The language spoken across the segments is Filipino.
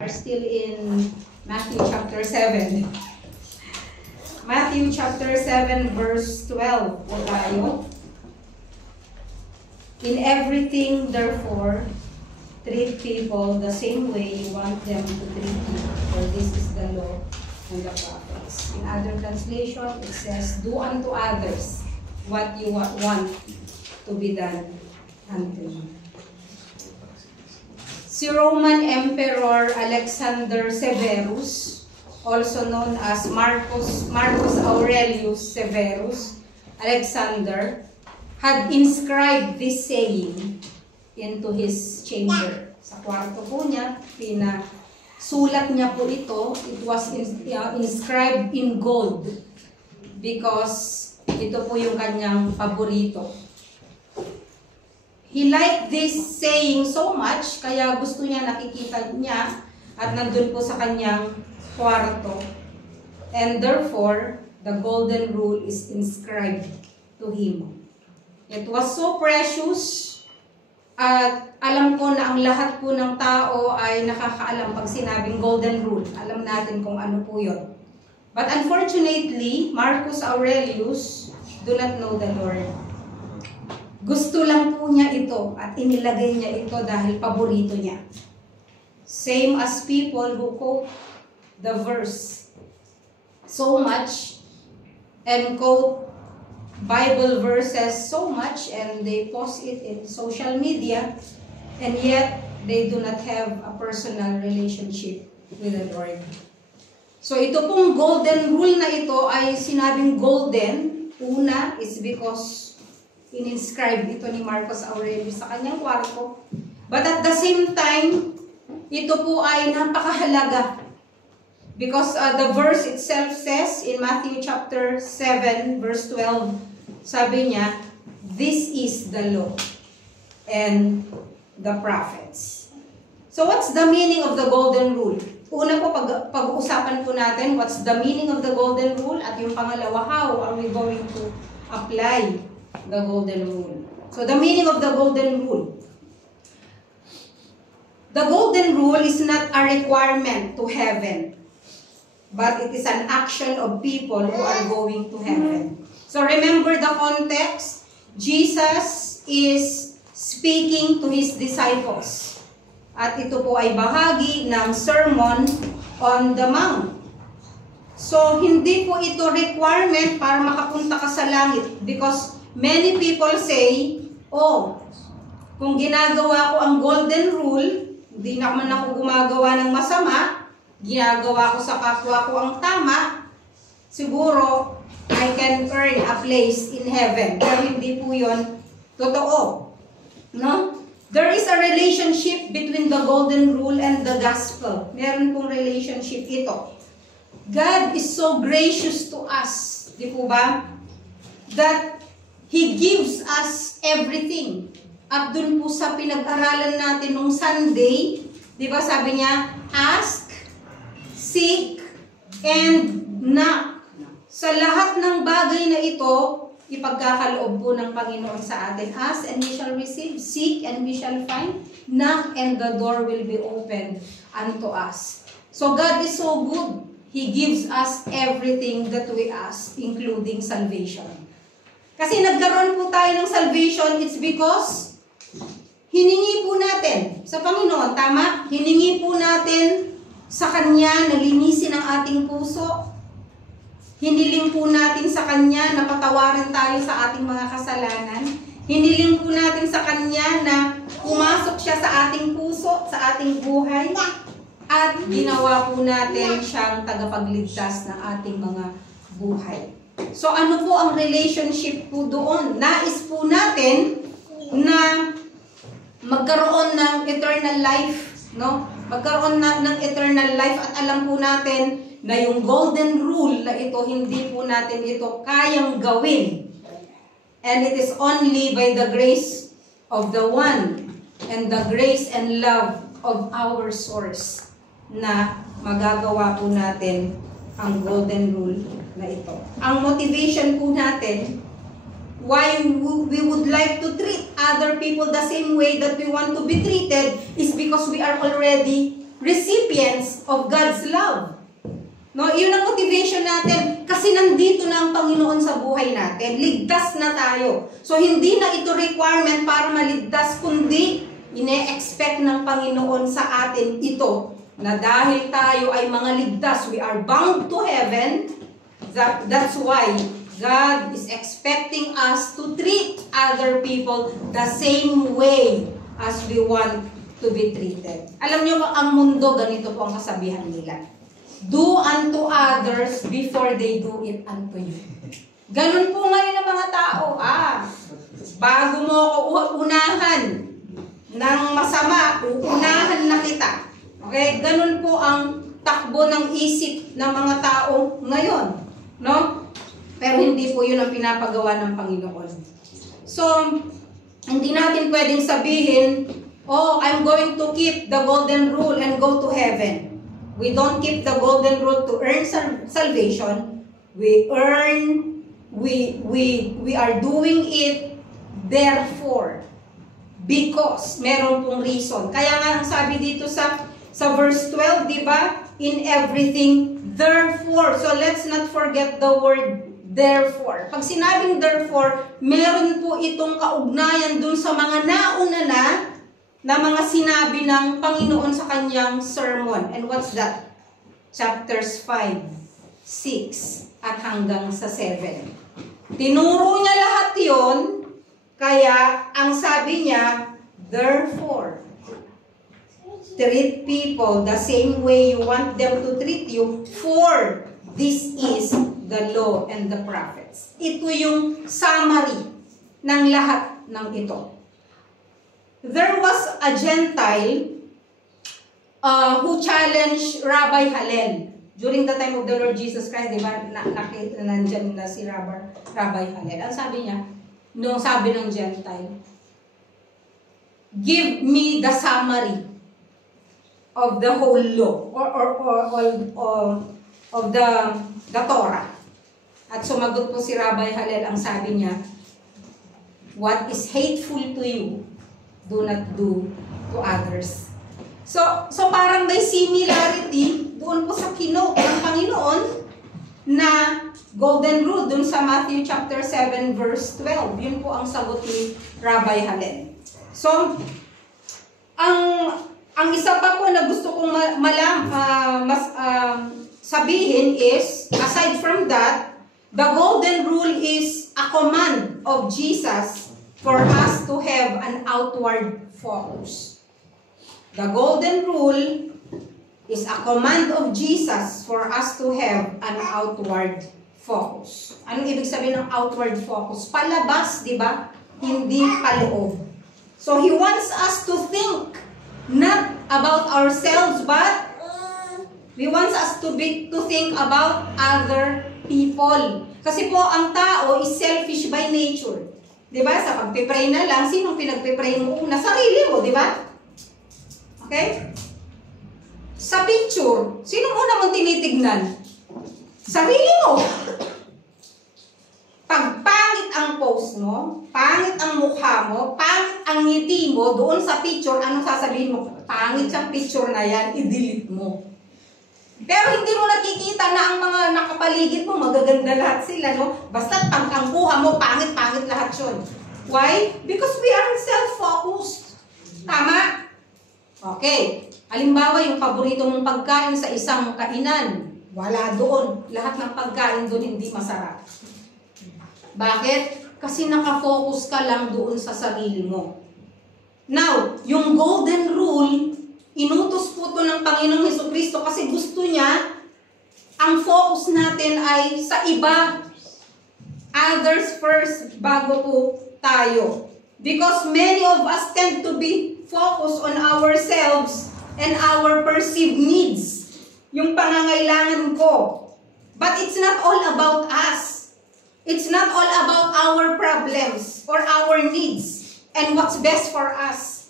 We're still in Matthew chapter 7. Matthew chapter 7 verse 12 po tayo. In everything, therefore, treat people the same way you want them to treat you, for this is the law and the prophets. In other translation, it says, do unto others what you want to be done unto you. Si Roman Emperor Alexander Severus, also known as Marcus Aurelius Severus Alexander, had inscribed this saying into his chamber. Sa kwarto po niya, pinasulat niya po ito. It was inscribed in gold because ito po yung kanyang paborito. He liked this saying so much, kaya gusto niya, nakikita niya, at nandun po sa kanyang kwarto. And therefore, the golden rule is inscribed to him. It was so precious, at alam ko na ang lahat po ng tao ay nakakaalam pag sinabing golden rule. Alam natin kung ano po yun. But unfortunately, Marcus Aurelius do not know the Lord. Gusto lang po niya ito at inilagay niya ito dahil paborito niya. Same as people who quote the verse so much and quote Bible verses so much and they post it in social media and yet they do not have a personal relationship with the Lord. So ito pong golden rule na ito ay sinabing golden. Una is because in-inscribe ito ni Marcus Aurelius sa kanyang kwarto. But at the same time, ito po ay napakahalaga. Because the verse itself says in Matthew chapter 7 verse 12, sabi niya, this is the law and the prophets. So what's the meaning of the golden rule? Una po, pag-uusapan po natin what's the meaning of the golden rule, at yung pangalawa, how are we going to apply the golden rule. So the meaning of the golden rule. The golden rule is not a requirement to heaven, but it is an action of people who are going to heaven. So remember the context. Jesus is speaking to his disciples. At ito po ay bahagi ng Sermon on the Mount. So hindi po ito requirement para makapunta ka sa langit, because many people say, oh, kung ginagawa ko ang golden rule, hindi naman ako gumagawa ng masama, ginagawa ko sa kapwa ko ang tama, siguro, I can earn a place in heaven. Pero hindi po yun totoo. No? There is a relationship between the golden rule and the gospel. Meron pong relationship ito. God is so gracious to us, di po ba? That He gives us everything. At dun po sa pinag-aralan natin nung Sunday, di ba sabi niya, ask, seek, and knock. Sa lahat ng bagay na ito, ipagkakaloob po ng Panginoon sa atin. Ask and we shall receive, seek and we shall find, knock and the door will be opened unto us. So God is so good. He gives us everything that we ask, including salvation. Kasi nagkaroon po tayo ng salvation, it's because hiningi po natin sa Panginoon, tama? Hiningi po natin sa Kanya na linisin ang ating puso. Hiniling po natin sa Kanya na patawarin tayo sa ating mga kasalanan. Hiniling po natin sa Kanya na pumasok siya sa ating puso, sa ating buhay. At ginawa po natin siyang tagapagligtas ng ating mga buhay. So ano po ang relationship po doon? Nais po natin na magkaroon ng eternal life, no? Magkaroon ng eternal life, at alam po natin na yung golden rule na ito, hindi po natin ito kayang gawin. And it is only by the grace of the one and the grace and love of our source na magagawa po natin ang golden rule na ito. Ang motivation po natin, why we would like to treat other people the same way that we want to be treated, is because we are already recipients of God's love. No, yun ang motivation natin kasi nandito na ang Panginoon sa buhay natin. Ligtas na tayo. So hindi na ito requirement para maligtas, kundi ine-expect ng Panginoon sa atin ito na dahil tayo ay mga ligtas, we are bound to heaven. That's why God is expecting us to treat other people the same way as we want to be treated. Alam niyo, ang mundo, ganito po ang kasabihan nila. Do unto others before they do it unto you. Ganun po ngayon ang mga tao. Bago mo ako unahan ng masama, uunahan na kita. Okay? Ganun po ang takbo ng isip ng mga tao ngayon. No? Pero hindi po yun ang pinapagawa ng Panginoon. So, hindi natin pwedeng sabihin, oh, I'm going to keep the golden rule and go to heaven. We don't keep the golden rule to earn salvation. We are doing it therefore. Because meron pong reason. Kaya nga ang sabi dito sa verse 12, di ba? In everything, therefore. So let's not forget the word therefore. Pag sinabing therefore, meron po itong kaugnayan dun sa mga nauna na mga sinabi ng Panginoon sa kanyang sermon. And what's that? Chapters 5, 6, at hanggang sa 7. Tinuro niya lahat yon, kaya ang sabi niya, therefore, treat people the same way you want them to treat you, for this is the law and the prophets. Ito yung summary ng lahat ng ito. There was a Gentile who challenged Rabbi Hillel during the time of the Lord Jesus Christ. Di ba? Nandyan na si Rabbi Hillel. Ang sabi niya, nung sabi ng Gentile, give me the summary of the whole law of the Torah. At sumagot po si Rabbi Hillel, ang sabi niya, what is hateful to you, do not do to others. So parang may similarity doon po sa kinote ng Panginoon na golden rule doon sa Matthew chapter 7 verse 12. Yun po ang sagot ni Rabbi Hillel. So, ang isa pa po na gusto kong sabihin is, aside from that, the golden rule is a command of Jesus for us to have an outward focus. The golden rule is a command of Jesus for us to have an outward focus. Anong ibig sabihin ng outward focus? Palabas, di ba? Hindi paloob. So, He wants us to think not about ourselves, but He wants us to think about other people. Kasi po, ang tao is selfish by nature. Diba? Sa pagpipray na lang, sinong pinagpipray mo una? Sarili mo, diba? Okay? Sa picture, sinong una mong tinitignan? Sarili mo. Pag pangit ang pose mo, pangit ang mukha mo, pangit ang ngiti mo, doon sa picture, anong sasabihin mo? Pangit sa picture na yan, i-delete mo. Pero hindi mo nakikita na ang mga nakapaligid mo, magaganda lahat sila, no? Basta pag ang buha mo, pangit-pangit lahat yun. Why? Because we are self-focused. Tama? Okay. Halimbawa, yung paborito mong pagkain sa isang kainan, wala doon. Lahat ng pagkain doon hindi masarap. Bakit? Kasi nakafocus ka lang doon sa sarili mo. Now, yung golden rule, inutos po ito ng Panginoong Hesukristo kasi gusto niya ang focus natin ay sa iba. Others first bago po tayo. Because many of us tend to be focused on ourselves and our perceived needs. Yung pangangailangan ko. But it's not all about us. It's not all about our problems or our needs and what's best for us.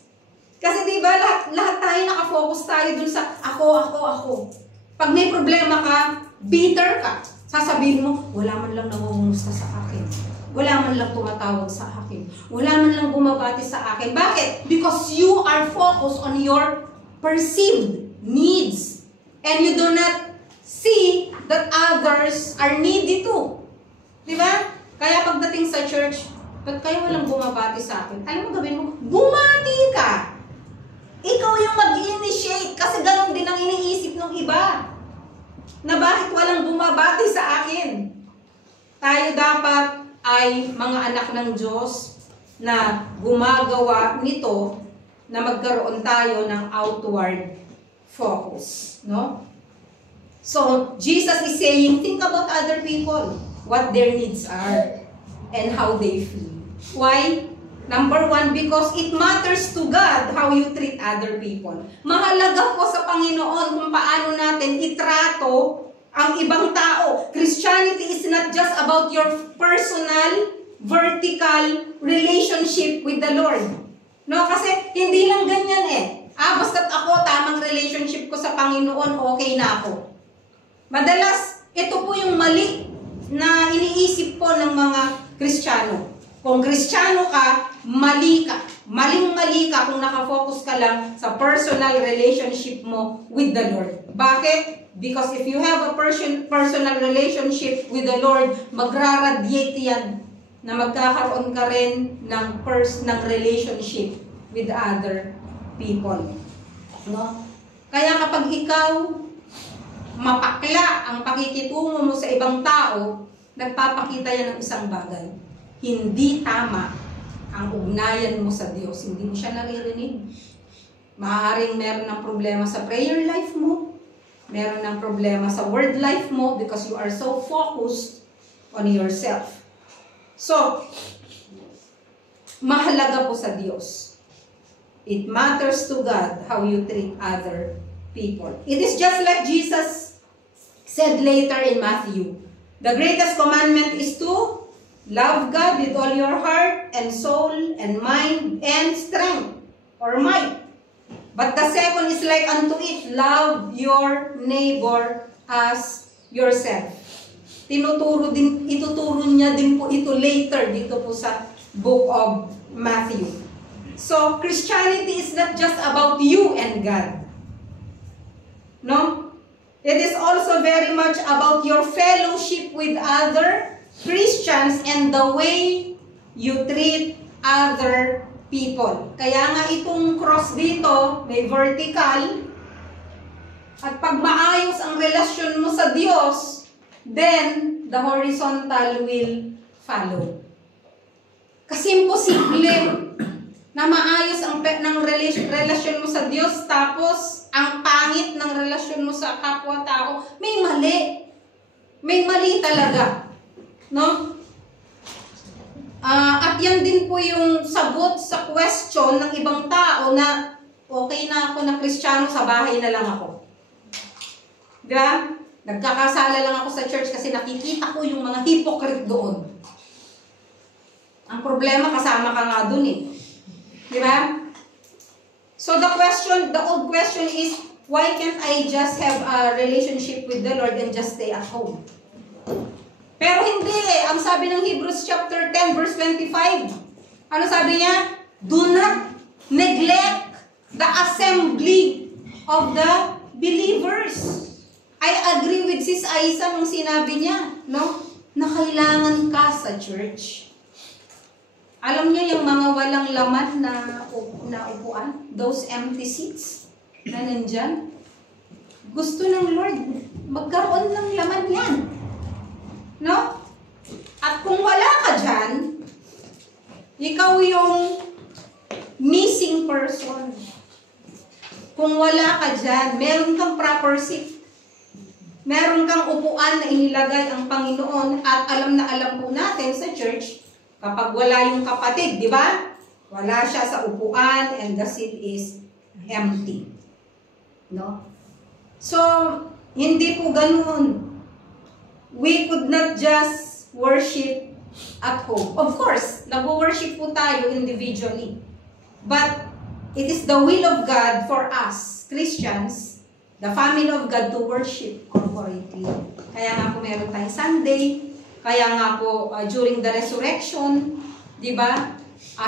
Kasi diba, lahat tayo nakafocus tayo dun sa ako. Pag may problema ka, bitter ka. Sasabihin mo, wala man lang nangungumusta sa akin. Wala man lang tumatawag sa akin. Wala man lang bumabati sa akin. Bakit? Because you are focused on your perceived needs and you do not see that others are needy too. Di ba? Kaya pagdating sa church, ba't kayo walang bumabati sa akin? Alam mo gawin mo? Bumati ka! Ikaw yung mag-initiate kasi ganun din ang iniisip ng iba. Na bakit walang bumabati sa akin? Tayo dapat ay mga anak ng Diyos na gumagawa nito na magkaroon tayo ng outward focus. No? So, Jesus is saying, think about other people, what their needs are, and how they feel. Why? Number one, because it matters to God how you treat other people. Mahalaga po sa Panginoon kung paano natin itrato ang ibang tao. Christianity is not just about your personal, vertical relationship with the Lord. No, kasi hindi lang ganyan eh. Basta't ako, tamang relationship ko sa Panginoon, okay na ako. Madalas, ito po yung mali na iniisip po ng mga Kristiyano. Kung Kristiyano ka, mali ka. Maling-mali ka kung nakafocus ka lang sa personal relationship mo with the Lord. Bakit? Because if you have a personal relationship with the Lord, magra-radiate yan na magkakaroon ka rin ng relationship with other people. No? Kaya kapag ikaw mapakla ang pakikitungo mo sa ibang tao, nagpapakita yan ng isang bagay. Hindi tama ang ugnayan mo sa Diyos. Hindi mo siya naririnig. Maaaring meron ng problema sa prayer life mo. Meron ng problema sa word life mo because you are so focused on yourself. So, mahalaga po sa Diyos. It matters to God how you treat other people. It is just like Jesus said later in Matthew. The greatest commandment is to love God with all your heart and soul and mind and strength or might. But the second is like unto it, love your neighbor as yourself. Ituturo niya din po ito later dito po sa book of Matthew. So, Christianity is not just about you and God. No? It is also very much about your fellowship with other Christians and the way you treat other people. Kaya nga itong cross dito, may vertical, at pag maayos ang relasyon mo sa Diyos, then the horizontal will follow. Kasi imposible na maayos ang relasyon mo sa Diyos, tapos ang pangit ng relasyon mo sa kapwa-tao, may mali. May mali talaga. No? At yan din po yung sagot sa question ng ibang tao na okay na ako na Kristiyano, sa bahay na lang ako. Diba? Nagkakasala lang ako sa church kasi nakikita ko yung mga hypocrite doon. Ang problema, kasama ka nga doon eh. Diba? So the old question is, why can't I just have a relationship with the Lord and just stay at home? Pero hindi eh. Ang sabi ng Hebrews chapter 10 verse 25, ano sabi niya? Do not neglect the assembly of the believers. I agree with Sis Aisa nung sinabi niya, no? Na kailangan ka sa church. Alam niyo yung mga walang laman na upuan? Those empty seats na nandyan? Gusto ng Lord, magkaroon ng laman yan. No? At kung wala ka dyan, ikaw yung missing person. Kung wala ka dyan, meron kang proper seat. Meron kang upuan na inilagay ang Panginoon, at alam na alam po natin sa church, kapag wala yung kapatid, di ba? Wala siya sa upuan and the seat is empty. No? So, hindi po ganoon. We could not just worship at home. Of course, nag-worship po tayo individually. But it is the will of God for us, Christians, the family of God, to worship corporately. Kaya nga po meron tayong Sunday, kaya nga po during the resurrection, di ba?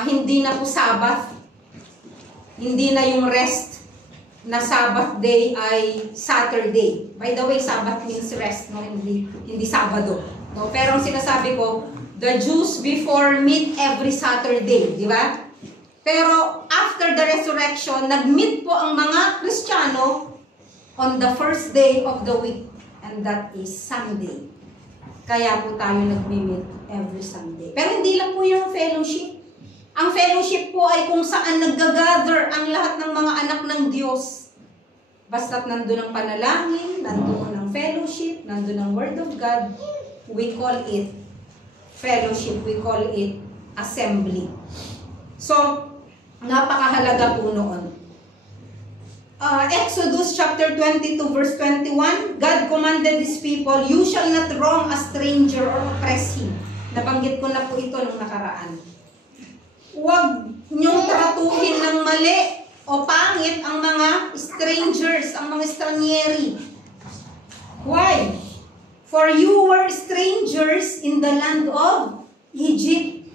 Hindi na po Sabbath, hindi na yung rest na Sabbath day ay Saturday. By the way, Sabbath means rest, no? Hindi Sabado. No? Pero ang sinasabi ko, the Jews before meet every Saturday, di ba? Pero after the resurrection, nag-meet po ang mga Kristiyano on the first day of the week, and that is Sunday. Kaya po tayo nag-meet every Sunday. Pero hindi lang po yung fellowship. Ang fellowship po ay kung saan nag-gather ang lahat ng mga anak ng Diyos. Basta't nandun ang panalangin, nandun ang fellowship, nandun ang Word of God, we call it fellowship, we call it assembly. So, napakahalaga po noon. Exodus chapter 22 verse 21, God commanded His people, you shall not wrong a stranger or oppress him. Nabanggit ko na po ito nung nakaraan. Huwag niyong tratuhin ng mali o pangit ang mga strangers, ang mga estranyeri. Why? For you were strangers in the land of Egypt.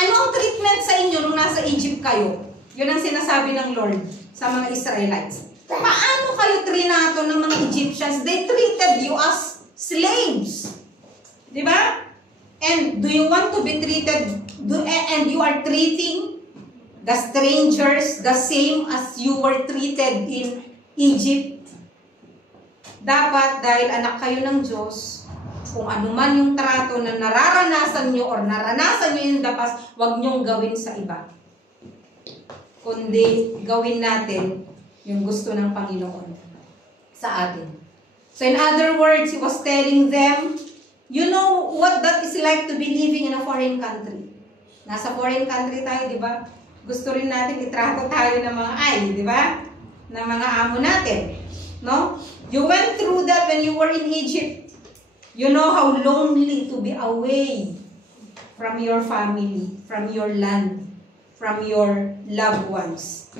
Ano ang treatment sa inyo nung nasa Egypt kayo? Yun ang sinasabi ng Lord sa mga Israelites. Paano kayo trinato ng mga Egyptians? They treated you as slaves. Diba? And do you want to be treated, and you are treating the strangers the same as you were treated in Egypt? Dapat, dahil anak kayo ng Diyos, kung ano man yung trato na nararanasan nyo or naranasan nyo yung dapas, huwag nyong gawin sa iba. Kundi gawin natin yung gusto ng Panginoon sa atin. So in other words, He was telling them, you know what that is like to be living in a foreign country. Nasa foreign country tayo, di ba? Gusto rin natin itrato tayo ng mga di ba? Ng mga amo natin. No? You went through that when you were in Egypt. You know how lonely to be away from your family, from your land, from your loved ones.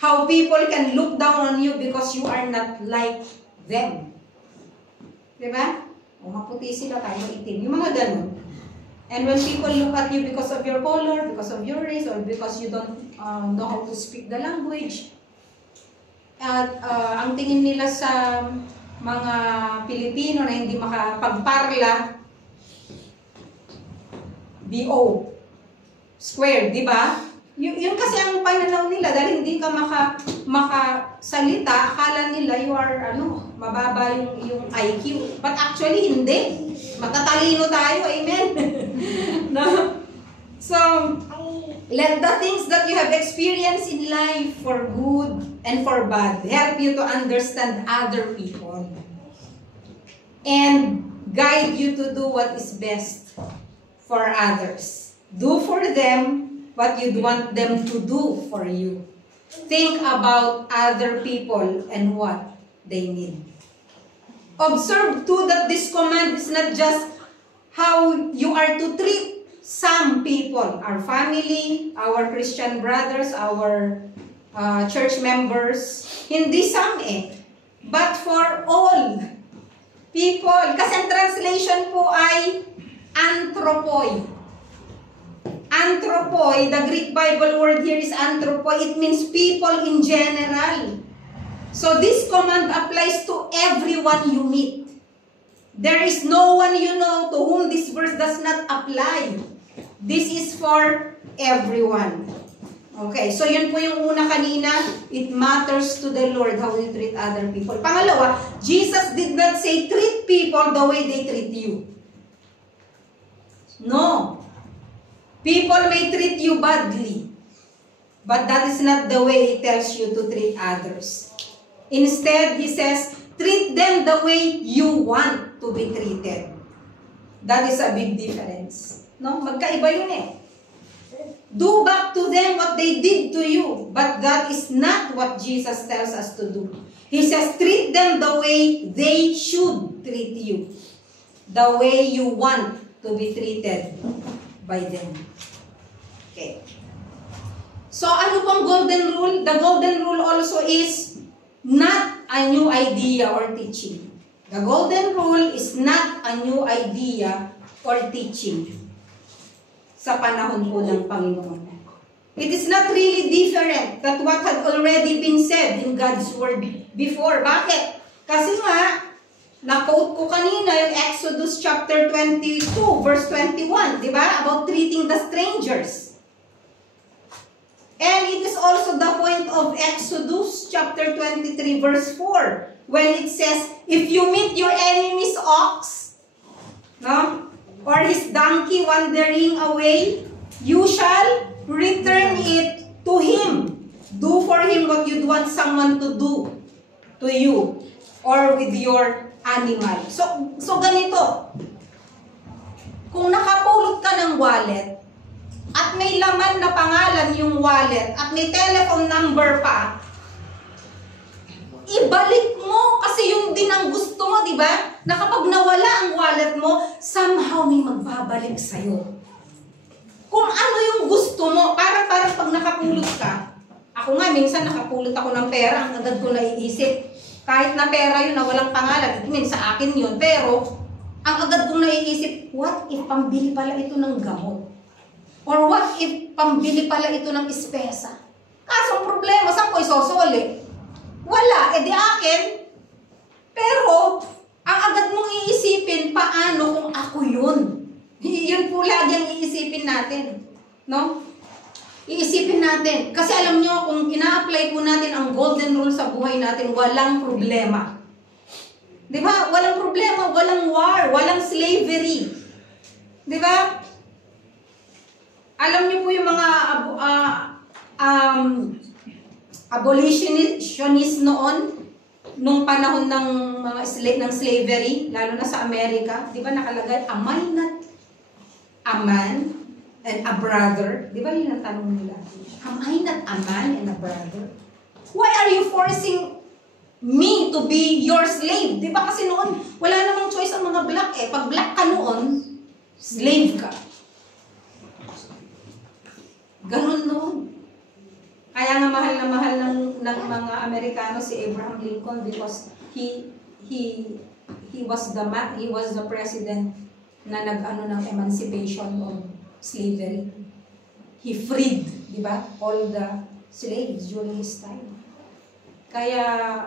How people can look down on you because you are not like them. Di ba? O maputi sila, tayo itim. Yung mga ganun. And when people look at you because of your color, because of your race, or because you don't know how to speak the language, at ang tingin nila sa mga Pilipino na hindi makapagparla, BO, square, di ba? Yun kasi ang pananaw nila, dahil hindi ka makasalita, akala nila you are, mababa yung IQ. But actually, hindi. Matatalino tayo, amen? No? So, let the things that you have experienced in life for good and for bad help you to understand other people and guide you to do what is best for others. Do for them what you'd want them to do for you. Think about other people and what they need. Observe too that this command is not just how you are to treat some people, our family, our Christian brothers, our church members. Hindi some but for all people. Kasi ang translation po ay anthropoi. Anthropoi, the Greek Bible word here is anthropoi. It means people in general. So this command applies to everyone you meet. There is no one you know to whom this verse does not apply. This is for everyone. Okay, so yun po yung una kanina. It matters to the Lord how you treat other people. Pangalawa, Jesus did not say treat people the way they treat you. No. People may treat you badly, but that is not the way He tells you to treat others. Instead, He says, treat them the way you want to be treated. That is a big difference. No? Magkaiba yun Do back to them what they did to you, but that is not what Jesus tells us to do. He says, treat them the way they should treat you. The way you want to be treated by them. Okay. So, ano pong golden rule? The golden rule also is not a new idea or teaching. The golden rule is not a new idea or teaching sa panahon po ng Panginoon. It is not really different than what had already been said in God's Word before. Bakit? Kasi nga, na-quote ko kanina yung Exodus chapter 22, verse 21, di ba? About treating the strangers. And it is also the point of Exodus chapter 23, verse 4, when it says, if you meet your enemy's ox, no, or his donkey wandering away, you shall return it to him. Do for him what you'd want someone to do to you or with your animal. So ganito. Kung nakapulot ka ng wallet at may laman na pangalan yung wallet at may telephone number pa, ibalik mo kasi yung din ang gusto mo, di ba? Na kapag nawala ang wallet mo, somehow may magbabalik sa'yo. Kung ano yung gusto mo, parang pag nakapulot ka, ako nga, minsan nakapulot ako ng pera, ang agad ko naiisip, kahit na pera yun na walang pangalan, sa akin yun, pero, ang agad kong naiisip, what if pambili pala ito ng gamot? Or what if pambili pala ito ng espesa? Kaso ang problema, saan ko isosoli? Wala, edi akin, pero, ang agad mong iisipin, paano kung ako yun? Yun po lagi ang iisipin natin. No? Iisipin natin. Kasi alam nyo, kung ina-apply po natin ang golden rule sa buhay natin, walang problema. Di ba? Walang problema, walang war, walang slavery. Di ba? Alam nyo po yung mga abolitionist noon, nung panahon ng mga ng slavery, lalo na sa Amerika, di ba nakalagay, am I not a man and a brother? Di ba yun ang tanong nila? Am I not a man and a brother? Why are you forcing me to be your slave? Di ba kasi noon, wala namang choice ang mga black eh. Pag black ka noon, slave ka. Ganun noon. Kaya nga mahal na mahal ng mga Amerikano si Abraham Lincoln because he was the president na nag-ano ng emancipation of slavery. He freed, di ba, all the slaves during his time. Kaya,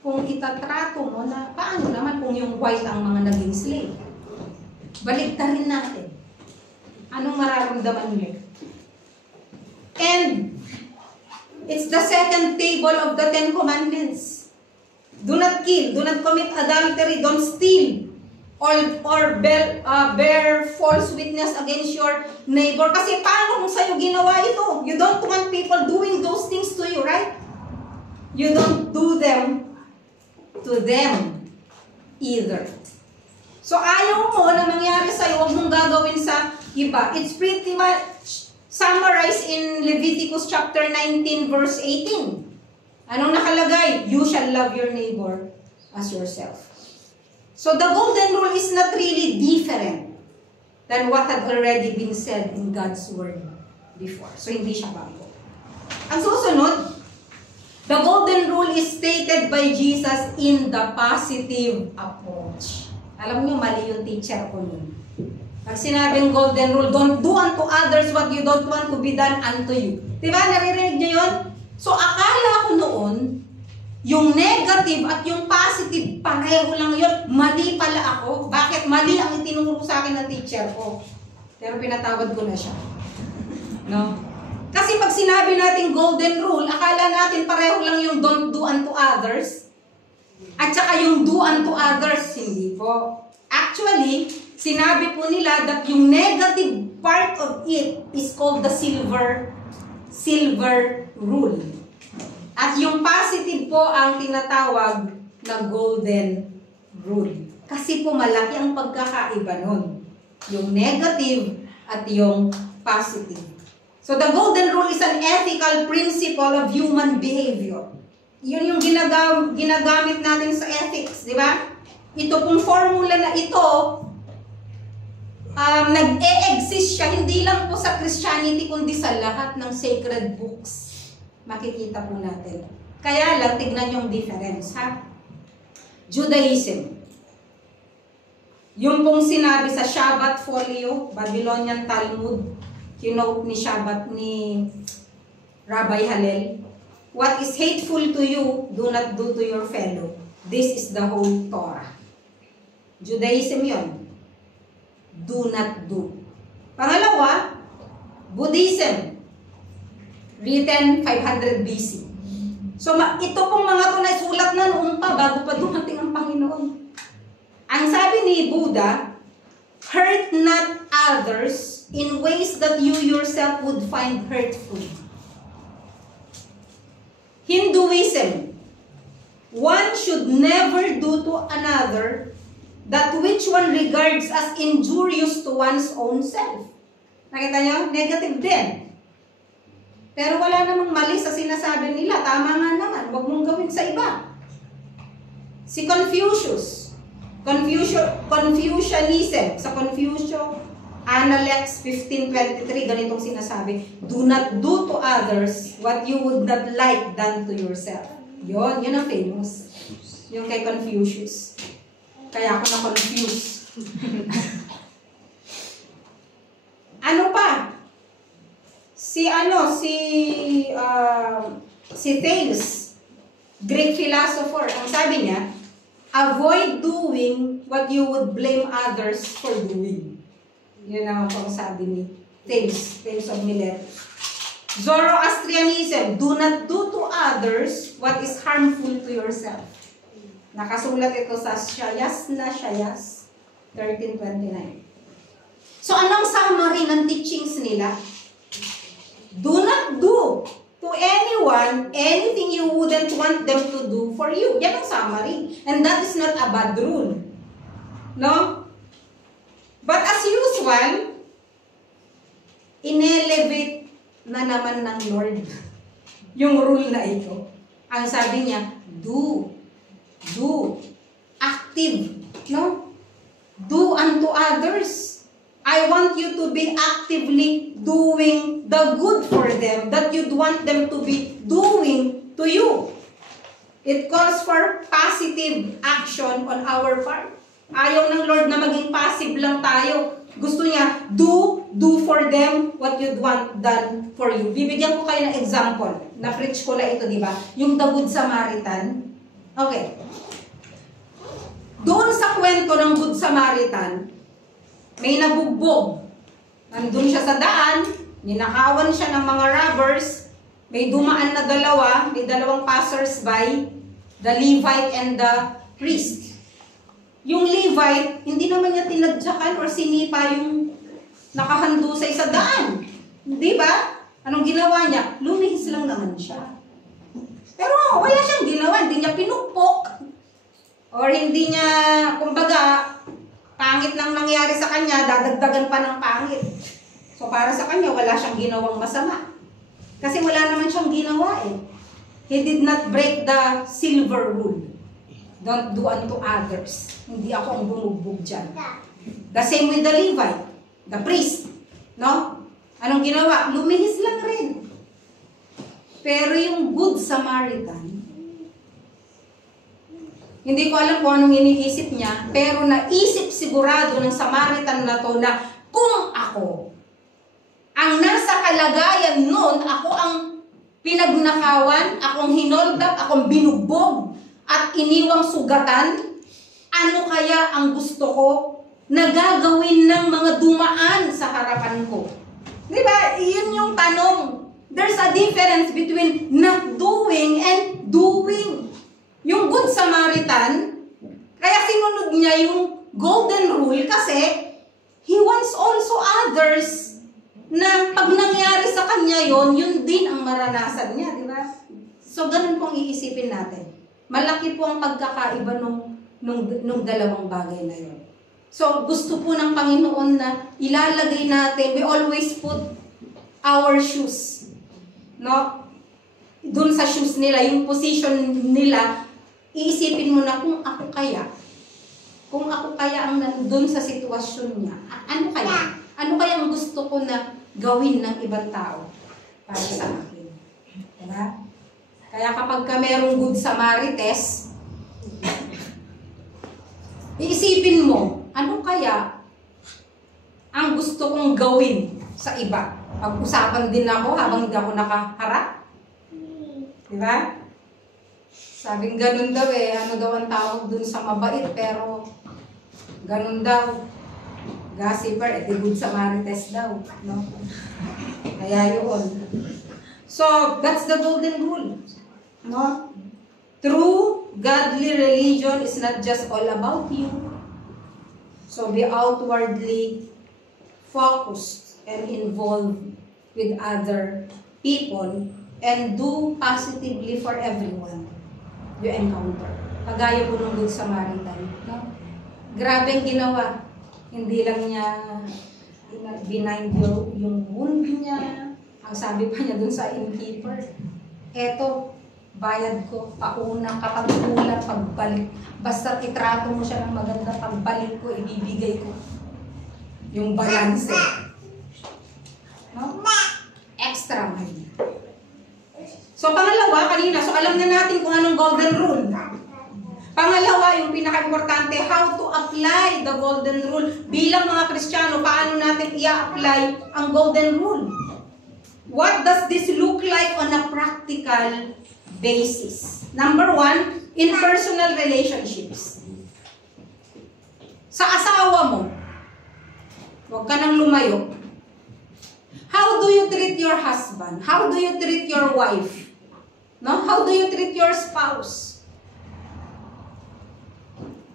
kung itatrato mo na, paano naman kung yung white ang mga naging slave? Baligtarin natin. Anong mararamdaman mo? And, it's the second table of the 10 Commandments. Do not kill, do not commit adultery, don't steal, or bear false witness against your neighbor. Kasi paano kung sa'yo ginawa ito? You don't want people doing those things to you, right? You don't do them to them either. So ayaw mo na mangyari sa'yo, huwag mong gagawin sa iba. It's pretty much summarized in Leviticus chapter 19 verse 18. Anong nakalagay? You shall love your neighbor as yourself. So the golden rule is not really different than what had already been said in God's Word before. So hindi siya bago. Ang susunod, the golden rule is stated by Jesus in the positive approach. Alam niyo, mali yung teacher ko nun. Pag sinabing golden rule, don't do unto others what you don't want to be done unto you. Diba? Naririnig niyo yun? So akala ko noon, yung negative at yung positive, pareho lang yun. Mali pala ako. Bakit? Mali ang itinuro sa akin ng teacher ko. Pero pinatawad ko na siya. No? Kasi pag sinabi natin golden rule, akala natin pareho lang yung don't do unto others. At saka yung do unto others, hindi po. Actually, sinabi po nila that yung negative part of it is called the silver rule. At yung positive po ang tinatawag na golden rule. Kasi po malaki ang pagkakaiba nun. Yung negative at yung positive. So the golden rule is an ethical principle of human behavior. Yun yung ginagamit natin sa ethics, di ba? Ito pong formula na ito, nag-e-exist siya, hindi lang po sa Christianity, kundi sa lahat ng sacred books. Makikita po natin. Kaya lang, tignan yung difference, ha? Judaism. Yung pong sinabi sa Shabbat Folio, Babylonian Talmud, kinote ni Shabbat ni Rabbi Hallel, what is hateful to you, do not do to your fellow. This is the whole Torah. Judaism yon. Do not do. Pangalawa, Buddhism. Written 500 BC. So, ito pong mga ito na sulat na noon pa, bago pa dumating ang Panginoon. Ang sabi ni Buddha, hurt not others in ways that you yourself would find hurtful. Hinduism, one should never do to another that which one regards as injurious to one's own self. Nakita nyo? Negative din. Pero wala namang mali sa sinasabi nila. Tama nga naman. Huwag mong gawin sa iba. Si Confucius, Confucianism, sa Confucio Analects 1523, ganitong sinasabi, do not do to others what you would not like done to yourself. Yun ang famous. Yung kay Confucius. Kaya ako na-confuse. Ano pa? Si Thales, Greek philosopher, ang sabi niya, avoid doing what you would blame others for doing. Yun naman po ang sabi ni Thales of Miletus. Zoroastrianism, do not do to others what is harmful to yourself. Nakasulat ito sa Shayas 1329. So, anong summary ng teachings nila? Do not do to anyone anything you wouldn't want them to do for you. Yan ang summary. And that is not a bad rule. No? But as usual, inelevate na naman ng Lord yung rule na ito. Ang sabi niya, do, active, no? Do unto others. I want you to be actively doing the good for them that you'd want them to be doing to you. It calls for positive action on our part. Ayaw ng Lord na maging passive lang tayo. Gusto niya, do for them what you'd want done for you. Bibigyan ko kayo ng example. Na-preach ko na ito, di ba? Yung the Good Samaritan. Okay. Doon sa kwento ng Good Samaritan, may nabugbog. Nandun siya sa daan, ninakawan siya ng mga robbers, may dumaan na dalawa, may dalawang passers-by, the Levite and the priest. Yung Levite, hindi naman niya tinadyakan or sinipa yung nakahandusay sa daan. Di ba? Anong ginawa niya? Lumihis lang naman siya. Pero wala siyang ginawa, hindi niya pinupok. Or hindi niya, kumbaga, pangit nang nangyari sa kanya, dadagdagan pa ng pangit. So para sa kanya, wala siyang ginawang masama. Kasi wala naman siyang ginawa eh. He did not break the silver rule. Don't do unto others. Hindi ako ang bumugbog dyan. The same with the Levite, the priest. No? Anong ginawa? Lumihis lang rin. Pero yung Good Samaritan, hindi ko alam kung anong iniisip niya, pero naisip sigurado ng Samaritan na to na kung ako, ang nasa kalagayan nun, ako ang pinagnakawan, akong hinold up, akong binugbog, at iniwang sugatan, ano kaya ang gusto ko na gagawin ng mga dumaan sa harapan ko? Di ba? Iyon yung tanong. There's a difference between not doing and doing. Yung Good Samaritan, kaya sinunod niya yung golden rule kasi he wants also others na pag nangyari sa kanya yon, yun din ang maranasan niya, di ba? So, ganun pong iisipin natin. Malaki po ang pagkakaiba nung dalawang bagay na yun. So, gusto po ng Panginoon na ilalagay natin, we always put our shoes. No? Doon sa shoes nila, yung position nila, iisipin mo na kung ako kaya ang nandun sa sitwasyon niya, ano kaya? Ano kaya ang gusto ko na gawin ng ibang tao para sa akin? Diba? Kaya kapag ka merong Good Samarites, iisipin mo, ano kaya ang gusto kong gawin sa iba? Pag-usapan din ako habang hindi ako nakaharap. Diba? Sabing ganun daw ano daw ang tawag dun sa mabait, pero ganun daw. Gossiper, good Samarites daw. No? Kaya yun. So, that's the golden rule. No? True godly religion is not just all about you. So, be outwardly focused and involved with other people and do positively for everyone you encounter. Kagaya po ng Good Samaritan. No? Grabe ang ginawa. Hindi lang niya binind yung wound niya. Ang sabi pa niya dun sa innkeeper, eto, bayad ko, pauna, kapag kulang, pagbalik. Basta itrato mo siya ng maganda, pagbalik ko, ibibigay ko. Yung balance. No? Extra money. So, pangalawa, kanina, so alam na natin kung anong golden rule. Pangalawa, yung pinaka-importante, how to apply the golden rule. Bilang mga Kristiyano, paano natin i-apply ang golden rule? What does this look like on a practical basis? Number one, in personal relationships. Sa asawa mo, huwag ka nang lumayo. How do you treat your husband? How do you treat your wife? No? How do you treat your spouse?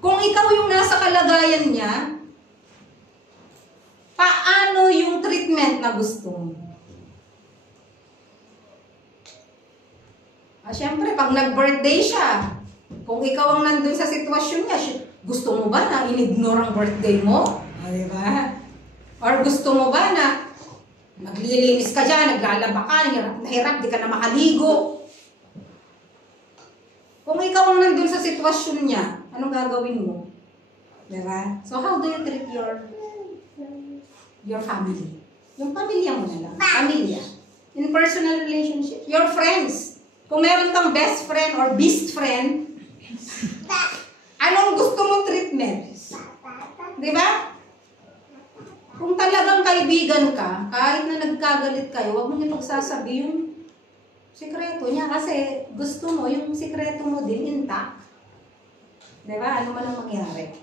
Kung ikaw yung nasa kalagayan niya, paano yung treatment na gusto mo? Siyempre, pag nag-birthday siya, kung ikaw ang nandun sa sitwasyon niya, gusto mo ba na in-ignore ang birthday mo? Diba? Or gusto mo ba na naglilinis ka dyan, naglalaba ka, nahirap, di ka na makaligo? Kung ikaw ang nandun sa sitwasyon niya, anong gagawin mo? Diba? So, how do you treat your family? Yung pamilya mo na lang. Pamilya. In personal relationship. Your friends. Kung meron kang best friend or beast friend, anong gusto mong treatment? Diba? Kung talagang kaibigan ka, kahit na nagkagalit kayo, huwag mo niya pagsasabi yung sikreto niya kasi gusto mo yung sikreto mo din intact. Diba? Ano man ang mangyari?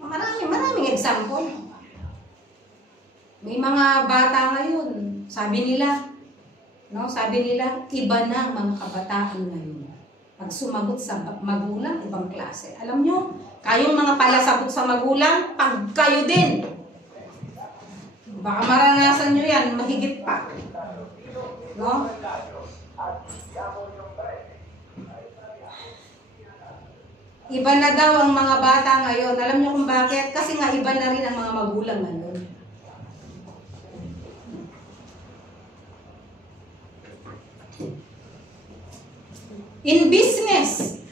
Maraming example. May mga bata ngayon, sabi nila, iba na ang mga kabataan ngayon. Pag sumagot sa magulang, ibang klase. Alam nyo, kayong mga palasagot sa magulang, pag kayo din. Baka maranasan nyo yan, mahigit pa. No? Iba na daw ang mga bata ngayon. Alam nyo kung bakit? Kasi nga iba na rin ang mga magulang ngayon. In business.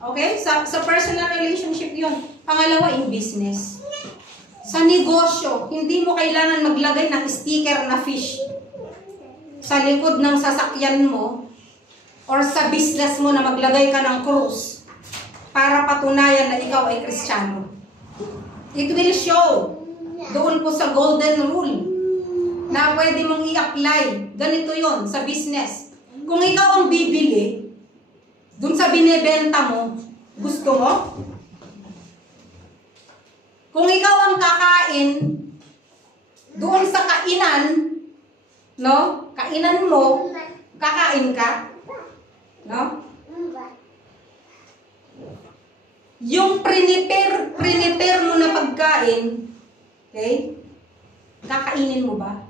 Okay? Sa personal relationship yun. Pangalawa, in business. Sa negosyo, hindi mo kailangan maglagay ng sticker na fish sa likod ng sasakyan mo or sa business mo na maglagay ka ng krus para patunayan na ikaw ay Kristiyano. It will show doon po sa golden rule na pwede mong i-apply. Ganito yon sa business. Kung ikaw ang bibili, doon sa binebenta mo, gusto mo? Kung ikaw ang kakain, doon sa kainan, no? Kainan mo, kakain ka, no? Yung prepare mo na pagkain, okay? Kakainin mo ba?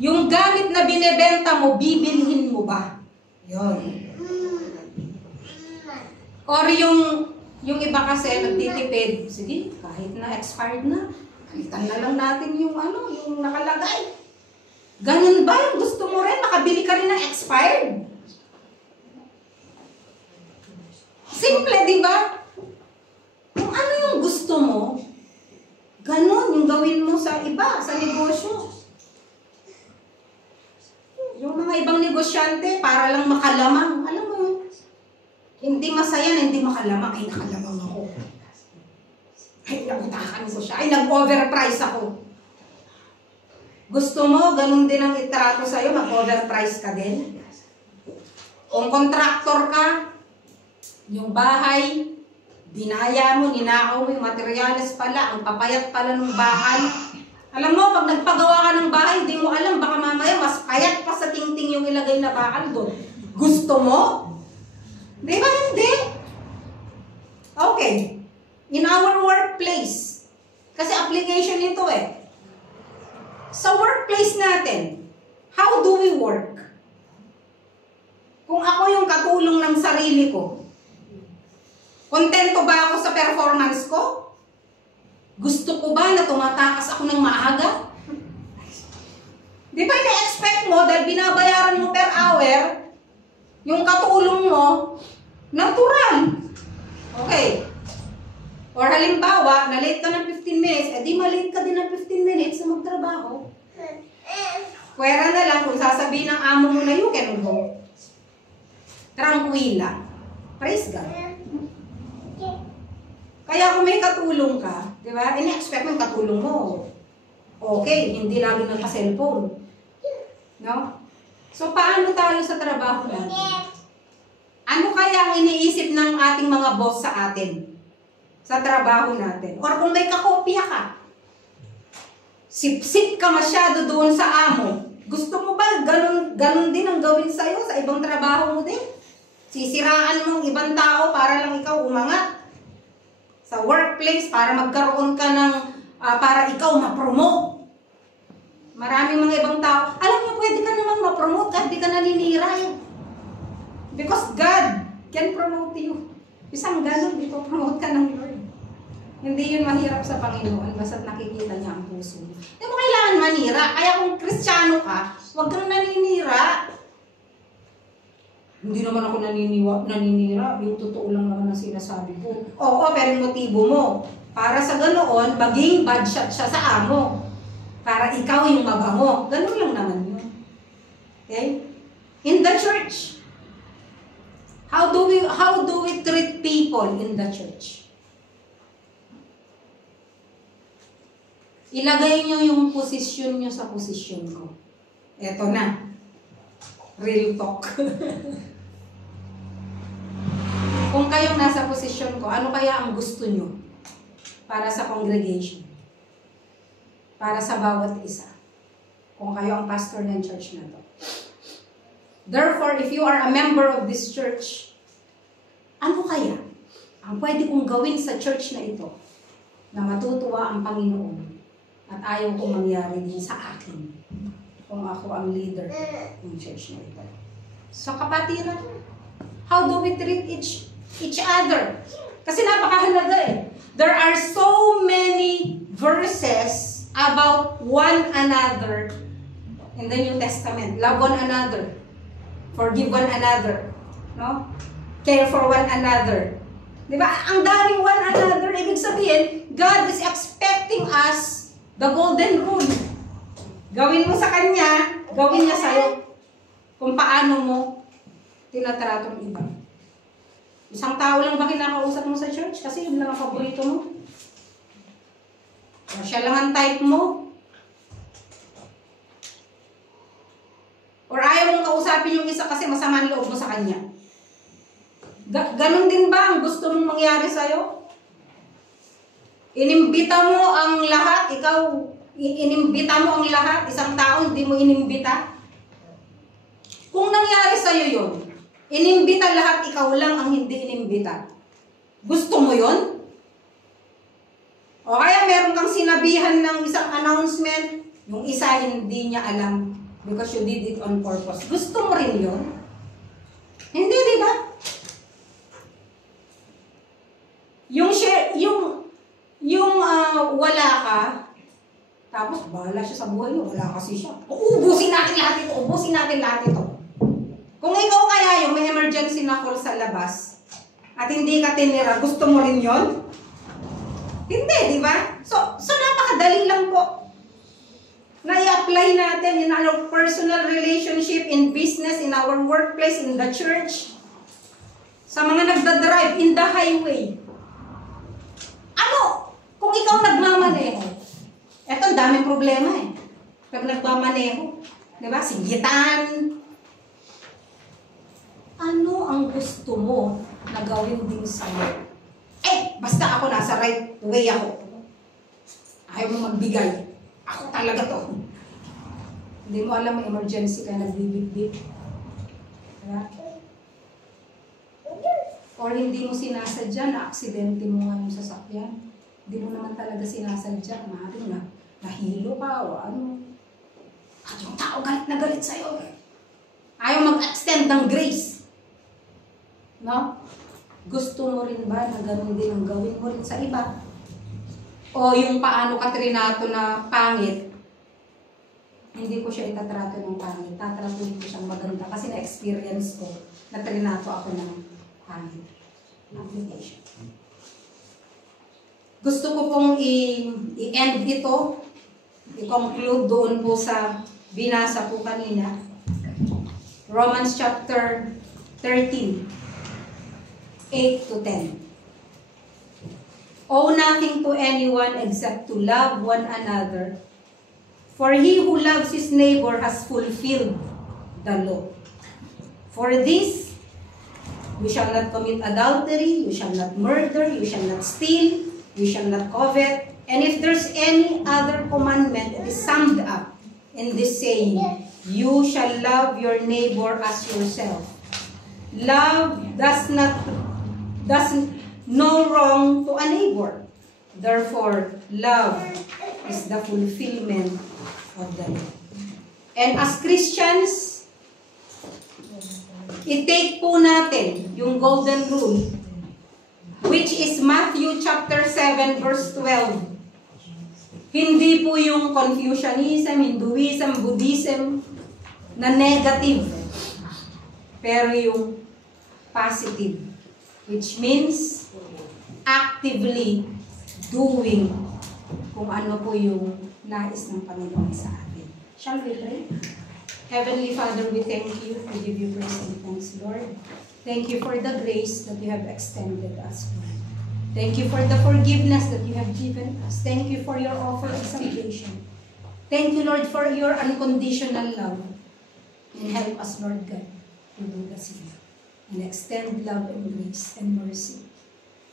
Yung gamit na binebenta mo, bibilhin mo ba? Yun. Or yung iba kasi nagtitipid, sige, kahit na expired na, kalitan na lang natin yung yung nakalagay. Ganun ba yung gusto mo rin? Makabili ka rin ng expired? Simple, di ba? Kung ano yung gusto mo, ganun yung gawin mo sa iba, sa negosyo. Yung mga ibang negosyante, para lang makalamang. Alam mo, hindi masaya na hindi makalamang. Ay, nakalamang ako. Ay, nabutakan ko siya. Ay, nag-overprice ako. Gusto mo, ganun din ang itrato sa'yo, mag-overprice ka din? Kung contractor ka, yung bahay, dinaya mo, ninakaw mo yung materyales pala, ang papayat pala ng bahay. Alam mo, pag nagpagawa ka ng bahay, hindi mo alam, baka mamaya mas payat pa sa tingting yung ilagay na bakal doon. Gusto mo? Di ba hindi? Okay. In our workplace, kasi application nito eh. Sa workplace natin, how do we work? Kung ako yung katulong ng sarili ko, kontento ba ako sa performance ko? Gusto ko ba na tumatakas ako ng maaga? Di ba ina-expect mo dahil binabayaran mo per hour, yung katulong mo, natural. Okay. Or halimbawa, na-late ka ng 15 minutes, di ma-late ka din ng 15 minutes na magtrabaho. Pwera na lang kung sasabihin ng amo mo na you can go. Tranquila. Praise God. Kaya kung may katulong ka, di ba? Ina-expect mo yung katulong mo. Okay, hindi lagi nagpa-cellphone. No? So, paano tayo sa trabaho natin? Ano kaya ang iniisip ng ating mga boss sa atin? Sa trabaho natin? Or kung may kakopya ka, sip-sip ka masyado doon sa amo, gusto mo ba ganun din ang gawin sa'yo sa ibang trabaho mo din? Sisiraan mo ang ibang tao para lang ikaw umangat? Sa workplace, para magkaroon ka ng, para ikaw ma-promote. Maraming mga ibang tao, alam niyo, pwede ka namang ma-promote kahit di ka naninira eh. Because God can promote you. Isang ganun, promote ka ng Lord. Hindi yun mahirap sa Panginoon, basta't nakikita niya ang puso mo. Hindi mo kailangan manira. Kaya kung Kristiyano ka, huwag kang naninira. Hindi naman ako naninira. Yung totoo lang naman ang sinasabi ko. Oo, pero yung motibo mo. Para sa ganoon, maging bad shot siya sa amo. Para ikaw yung mabango. Ganun lang naman yun. Okay? In the church, how do we treat people in the church? Ilagay nyo yung posisyon nyo sa posisyon ko. Eto na. Real talk. Kung kayong nasa posisyon ko, ano kaya ang gusto nyo para sa congregation? Para sa bawat isa. Kung kayo ang pastor ng church na to. Therefore, if you are a member of this church, ano kaya ang pwede kong gawin sa church na ito na matutuwa ang Panginoon at ayaw kong mangyari din sa akin kung ako ang leader ng church na ito? Sa kapatiran, how do we treat each other? Kasi napakahalaga eh. There are so many verses about one another in the New Testament. Love one another. Forgive one another. No? Care for one another. Diba? Ang daming one another. Ibig sabihin, God is expecting us the golden rule. Gawin mo sa Kanya, gawin niya sa'yo. Kung paano mo tinatrato ng iba. Isang tao lang ba kinakausap mo sa church? Kasi yun lang ang paborito mo. O siya lang ang type mo. Or ayaw mong kausapin yung isa kasi masama ang loob mo sa kanya. Ganon din ba ang gusto mong mangyari sa'yo? Inimbita mo ang lahat, inimbita mo ang lahat, isang tao hindi mo inimbita? Kung nangyari sa'yo yun, inimbita lahat, ikaw lang ang hindi inimbita. Gusto mo yun? O kaya meron kang sinabihan ng isang announcement, yung isa hindi niya alam because you did it on purpose. Gusto mo rin yun? Hindi, di ba? Wala ka, tapos bahala siya sa buhay mo, wala kasi siya. Ubusin natin lahat ito. Kung ikaw kaya yung may emergency na call sa labas at hindi ka tinira, gusto mo rin yon? Hindi, di ba? So napakadali lang po na i-apply natin in our personal relationship, in business, in our workplace, in the church, sa mga nagdadrive, in the highway. Ano? Kung ikaw nagmamaneho, eto ang daming problema eh. Pag nagmamaneho, di ba? Sigitan. Ano ang gusto mo na gawin din sa'yo? Basta ako nasa right way ako. Ayaw mo magbigay. Ako talaga to. Hindi mo alam, may emergency ka, nagbibig-big. Diba? Or hindi mo sinasadya, na-aksidente mo nga yung sasakyan. Hindi mo naman talaga sinasadya. Maaaring na nahilo ka o ano. At yung tao galit na galit sa'yo. Ayaw mag-extend ng grace. No? Gusto mo rin ba na gano'n din ang gawin mo rin sa iba? O yung paano ka trinato na pangit, hindi ko siya itatrato ng pangit. Tatratuhin ko siyang maganda kasi na-experience ko na trinato ako ng pangit. Application. Gusto ko pong i-end ito, i-conclude doon po sa binasa po kanina. Romans chapter 13. 8 to 10. Owe nothing to anyone except to love one another. For he who loves his neighbor has fulfilled the law. For this, you shall not commit adultery, you shall not murder, you shall not steal, you shall not covet. And if there's any other commandment, it is summed up in this saying, you shall love your neighbor as yourself. Love does no wrong to a neighbor. Therefore, love is the fulfillment of the law. And as Christians, i-take po natin yung golden rule, which is Matthew chapter 7 verse 12. Hindi po yung Confucianism, Hinduism, Buddhism na negative, pero yung positive. Which means, actively doing kung ano po yung nais ng Panginoon sa atin. Shall we pray? Heavenly Father, we thank you. We give you praise and thanks, Lord. Thank you for the grace that you have extended us, Lord. Thank you for the forgiveness that you have given us. Thank you for your offer of salvation. Thank you, Lord, for your unconditional love. And help us, Lord God, to do the same. And extend love and grace and mercy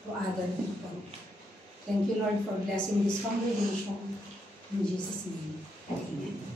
to other people. Thank you, Lord, for blessing this congregation. In Jesus' name, amen.